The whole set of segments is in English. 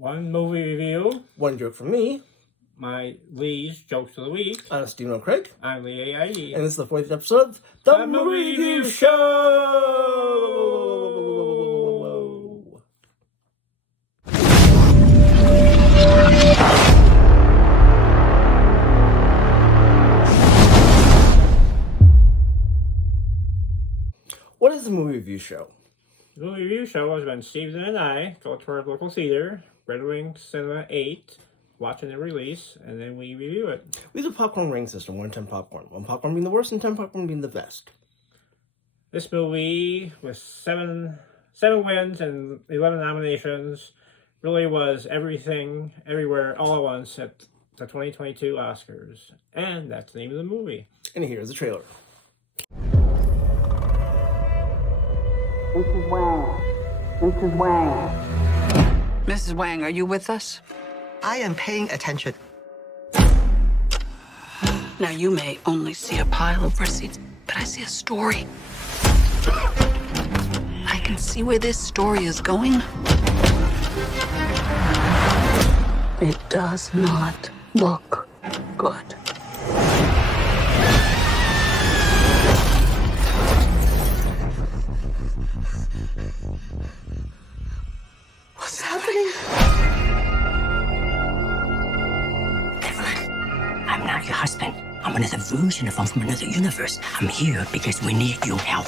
One movie review. One joke from me. My Lee's Jokes of the Week. I'm Stephen O'Craig. I'm Lee AIE. And this is the 40th episode of The Movie Review Show! What is the Movie Review Show? The Movie Review Show is when Steven and I go to our local theater, Red Wing Cinema 8, watching the release, and then we review it. We use a popcorn rating system, 1 to 10 popcorn. 1 popcorn being the worst and 10 popcorn being the best. This movie, with seven wins and 11 nominations, really was everything, everywhere, all at once at the 2022 Oscars. And that's the name of the movie. And here's the trailer. Mrs. Wang. Mrs. Wang. Mrs. Wang, are you with us? I am paying attention. Now, you may only see a pile of receipts, but I see a story. I can see where this story is going. It does not look good. What's happening? Evelyn, I'm not your husband. I'm another version of him from another universe. I'm here because we need your help.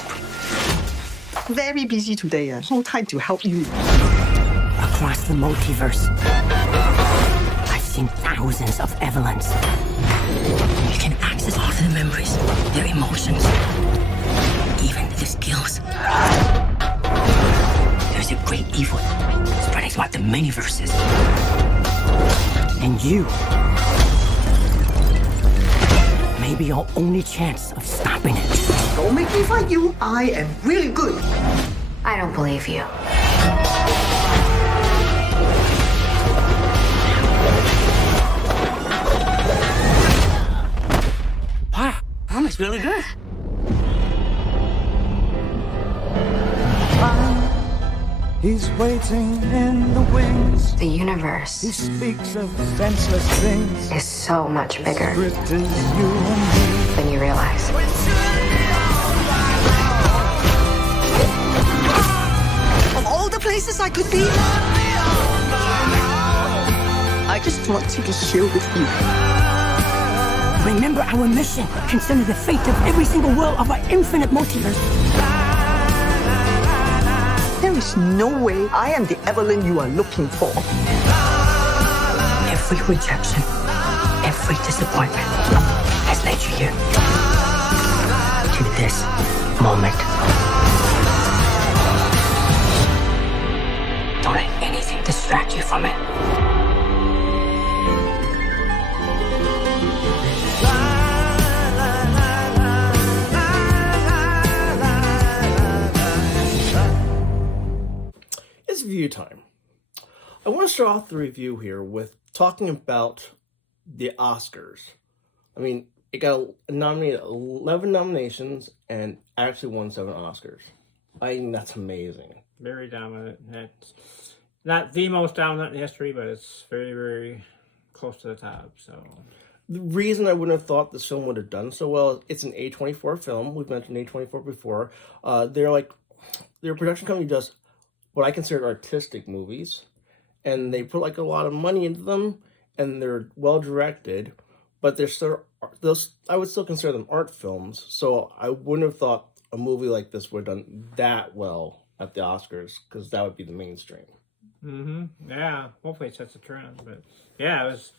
Very busy today. No time to help you. Across the multiverse, I've seen thousands of Evelyns. You can access all of their memories, their emotions, even their skills. There's a great evil spreading throughout the many verses. And you may be our only chance of stopping it. Don't make me fight you. I am really good. I don't believe you. Wow, that was really good. He's waiting in the wings. The universe He speaks of senseless things. is so much bigger Script is you and me. than you realize. Of all the places I could be, I just want to be here with you. Remember our mission concerning the fate of every single world of our infinite multiverse. There is no way I am the Evelyn you are looking for. Every rejection, every disappointment has led you here to this moment. Don't let anything distract you from it. It's review time. I want to start off the review here with talking about the Oscars. I mean, it got nominated 11 nominations and actually won 7 Oscars. I think that's amazing. Very dominant. It's not the most dominant in history, but it's very, very close to the top. So The reason I wouldn't have thought this film would have done so well, it's an A24 film. We've mentioned A24 before. Their production company does what I consider artistic movies, and they put like a lot of money into them, and they're well directed, but they're still I would still consider them art films. So I wouldn't have thought a movie like this would have done that well at the Oscars, because that would be the mainstream. Yeah, hopefully it sets a trend. But yeah, it was.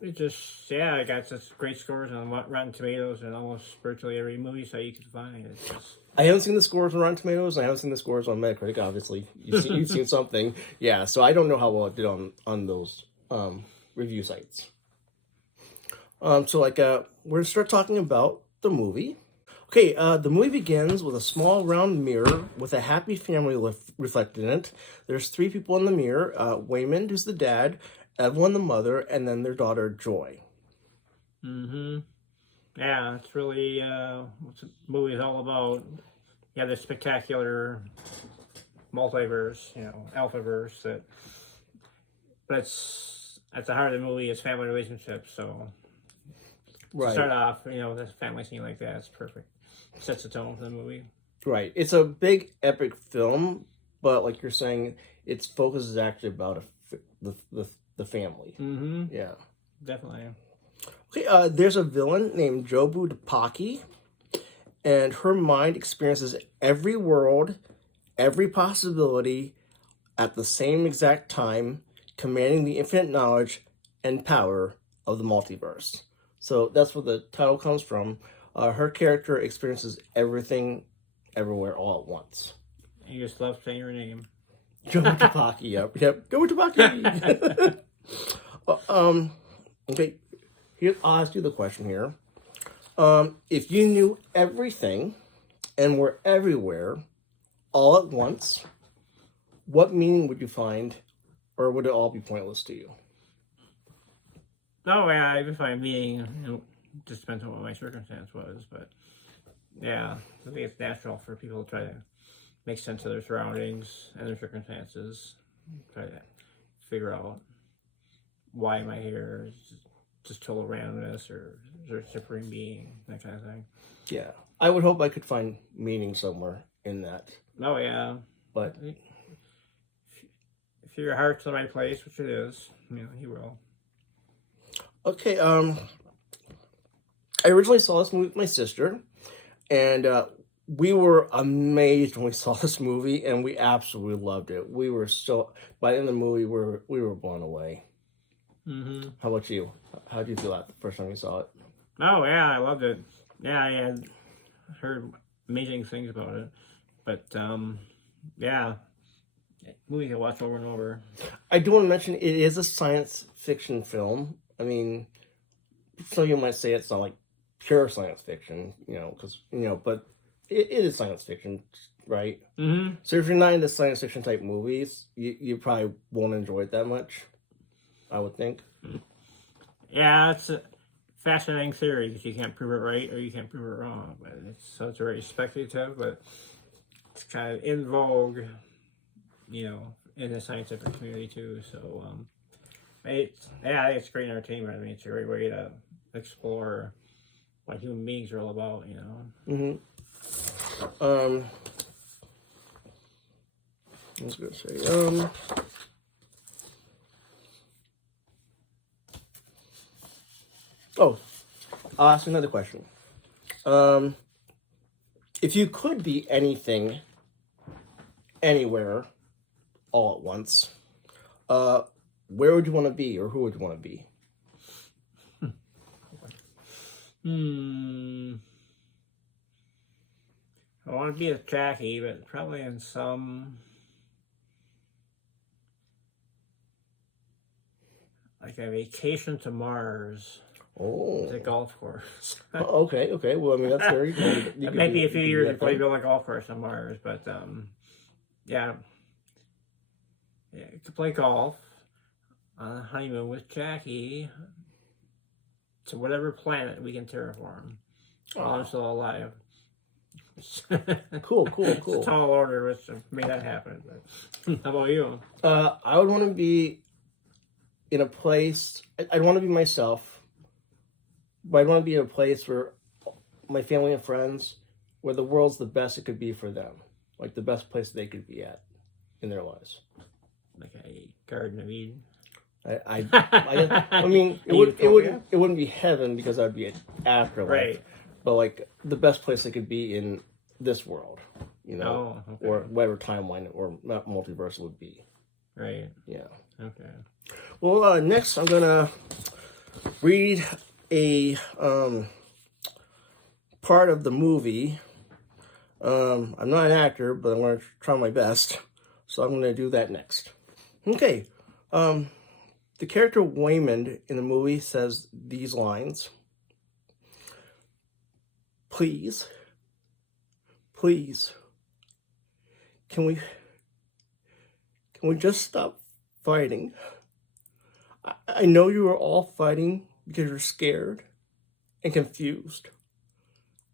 It got such great scores on Rotten Tomatoes and almost virtually every movie site you could find. It's just. I haven't seen the scores on Rotten Tomatoes, and I haven't seen the scores on Metacritic, obviously. You've seen something. Yeah, so I don't know how well it did on those review sites. We're going to start talking about the movie. Okay, the movie begins with a small round mirror with a happy family reflected in it. There's 3 people in the mirror. Waymond, who's the dad, Evelyn, the mother, and then their daughter, Joy. Yeah, it's really what the movie is all about. Yeah, the spectacular multiverse, alphaverse. But it's at the heart of the movie is family relationships. So to start off, this family scene like that, it's perfect. Sets the tone for the movie. Right. It's a big epic film, but like you're saying, its focus is actually about the family. Mm-hmm. Yeah. Definitely. Okay, there's a villain named Jobu Dupaki, and her mind experiences every world, every possibility at the same exact time, commanding the infinite knowledge and power of the multiverse. So that's where the title comes from. Her character experiences everything, everywhere, all at once. You just love saying your name. Jobu Dupaki, yep. Jobu Dupaki! Okay, here, I'll ask you the question here. If you knew everything and were everywhere all at once, what meaning would you find, or would it all be pointless to you? Oh, yeah, I would find meaning, just depends on what my circumstance was, but yeah, I think it's natural for people to try to make sense of their surroundings and their circumstances, try to figure out why am I here, just total randomness, or is there a supreme being, that kind of thing. Yeah, I would hope I could find meaning somewhere in that. Oh, yeah. But if your heart's in the right place, which it is, you will. okay, I originally saw this movie with my sister, and we were amazed when we saw this movie, and we absolutely loved it. We were by the end of the movie, we were blown away. Mm-hmm. How about you? How did you feel that the first time you saw it? Oh, yeah, I loved it. Yeah, I had heard amazing things about it. But, yeah, movie to watch over and over. I do want to mention it is a science fiction film. I mean, some of you might say it's not like pure science fiction, because, but it is science fiction, right? Mm-hmm. So if you're not into science fiction type movies, you probably won't enjoy it that much, I would think. Yeah, it's a fascinating theory because you can't prove it right or you can't prove it wrong. But it's very speculative, but it's kind of in vogue, in the scientific community too. So, I think it's great entertainment. I mean, it's a great way to explore what human beings are all about, Mm-hmm. I was gonna say, oh, I'll ask another question. If you could be anything, anywhere, all at once, where would you want to be, or who would you want to be? I want to be with Jackie, but probably in some, like a vacation to Mars. Oh, The golf course. okay. Well, I mean, that's very good. It might be a few years before you build a golf course on Mars, but yeah, you could play golf on a honeymoon with Jackie to whatever planet we can terraform. While I'm still alive. Cool. It's a tall order, which made that happen. But how about you? I would want to be in a place. I'd want to be myself. But I'd want to be in a place where my family and friends, where the world's the best it could be for them. Like the best place they could be at in their lives. Like a Garden of Eden. I mean, it wouldn't be heaven because I'd be an afterlife. Right. But like the best place they could be in this world, Oh, okay. or whatever timeline or multiverse would be. Right. Yeah. Okay. Well, next I'm gonna read a part of the movie. I'm not an actor, but I'm going to try my best, so I'm going to do that next. Okay. The character Waymond in the movie says these lines. Please, can we just stop fighting? I know you are all fighting because you're scared and confused.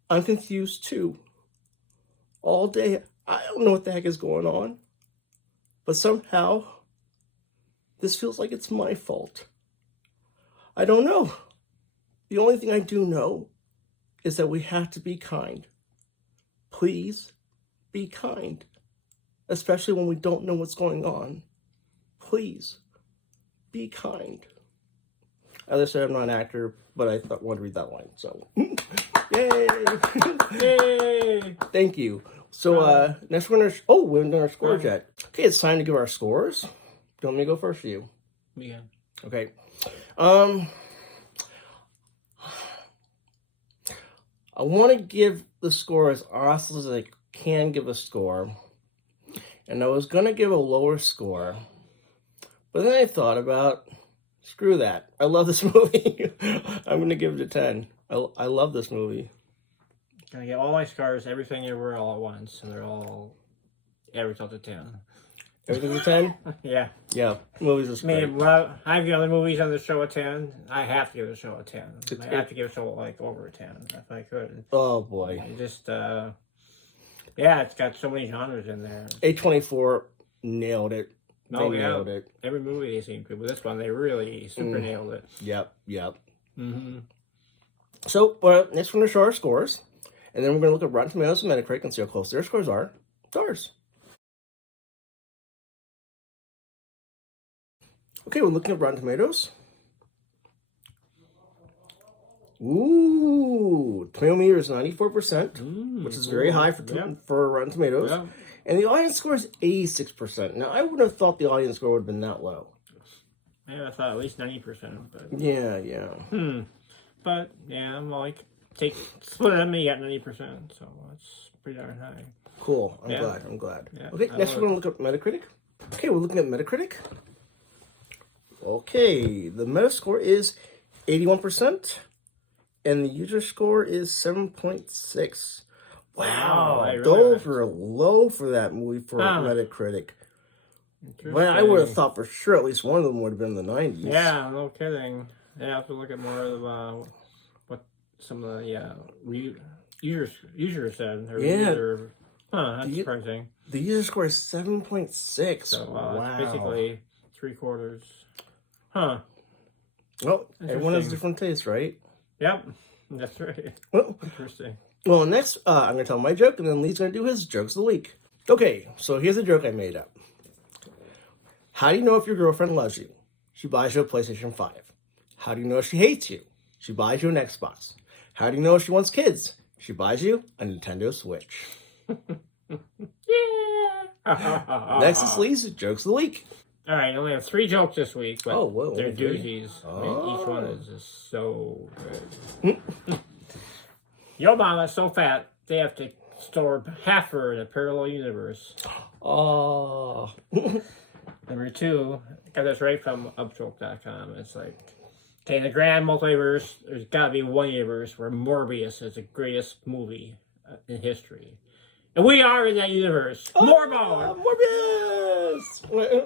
I'm confused too. All day, I don't know what the heck is going on. But somehow, this feels like it's my fault. I don't know. The only thing I do know is that we have to be kind. Please be kind. Especially when we don't know what's going on. Please be kind. As I said, I'm not an actor, but I wanted to read that line. So, yay! Yay! Thank you. So, next we're going to... we haven't done our scores yet. Okay, it's time to give our scores. Do you want me to go first or you? Yeah. Okay. I want to give the score as honest as I can give a score. And I was going to give a lower score. But then I thought about, screw that. I love this movie. I'm going to give it a 10. I love this movie. Gonna get all my scars, everything everywhere all at once. And they're all average out to 10. Everything's a 10? Yeah. Yeah. Movies is I great. mean, well, I give other movies on the show a 10. I have to give the show a 10. I have to give a show like over a 10 if I could. Oh, boy. It just, yeah, it's got so many genres in there. A24 nailed it. They nailed it. Every movie they seem to, but this one they really super nailed it. Yep. Mm-hmm. So, next we're going to show our scores. And then we're going to look at Rotten Tomatoes and Metacritic and see how close their scores are. Stars. Okay, we're looking at Rotten Tomatoes. Ooh, tomato meter is 94%, which is very high for Rotten Tomatoes. Yeah. And the audience score is 86%. Now, I wouldn't have thought the audience score would have been that low. Yeah, I thought at least 90%. But Yeah. But yeah, I'm like split them, you got 90%, so that's pretty darn high. Cool. I'm glad. Yeah, Okay, next we're going to look at Metacritic. Okay, we're looking at Metacritic. Okay, the Metascore is 81%, and the user score is 7.6. Wow, really those were low for that movie for Metacritic. Well, I would have thought for sure at least one of them would have been in the 90s. Yeah, no kidding. I have to look at more of what some of the users said. That's surprising. The user score is 7.6. So wow. It's basically 3/4. Huh. Well, everyone has different tastes, right? Yep, that's right. Well, Interesting. Well, next, I'm going to tell my joke, and then Lee's going to do his jokes of the week. Okay, so here's a joke I made up. How do you know if your girlfriend loves you? She buys you a PlayStation 5. How do you know if she hates you? She buys you an Xbox. How do you know if she wants kids? She buys you a Nintendo Switch. Yeah. Next is Lee's jokes of the week. All right, I only have 3 jokes this week, but they're only 3? doozies. I mean, each one is just so good. Your mama is so fat, they have to store half her in a parallel universe. Oh. Number 2, I got this right from upjoke.com. It's like, okay, in the grand multiverse, there's got to be one universe where Morbius is the greatest movie in history. And we are in that universe. Morbo! Morbius!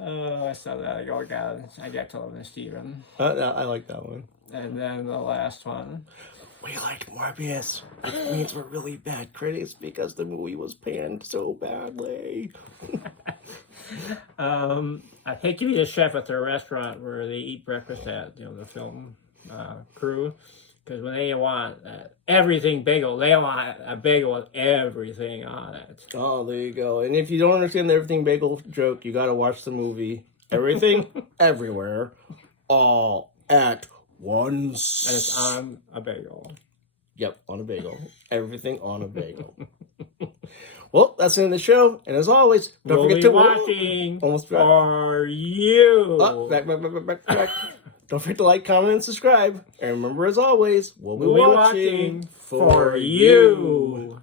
Oh, I saw that. I go, oh, God, I got to love this, Steven. I like that one. And then the last one. We like Morbius, which means we're really bad critics because the movie was panned so badly. I hate to be the chef at their restaurant where they eat breakfast at, the film crew. Because when they want everything bagel, they want a bagel with everything on it. Oh, there you go. And if you don't understand the everything bagel joke, you got to watch the movie Everything, Everywhere, All at Once. And it's on a bagel. Yep, on a bagel. Everything on a bagel. Well, that's the end of the show. And as always, don't forget to watching almost for you. Back. Don't forget to like, comment, and subscribe. And remember, as always, we'll be watching for you.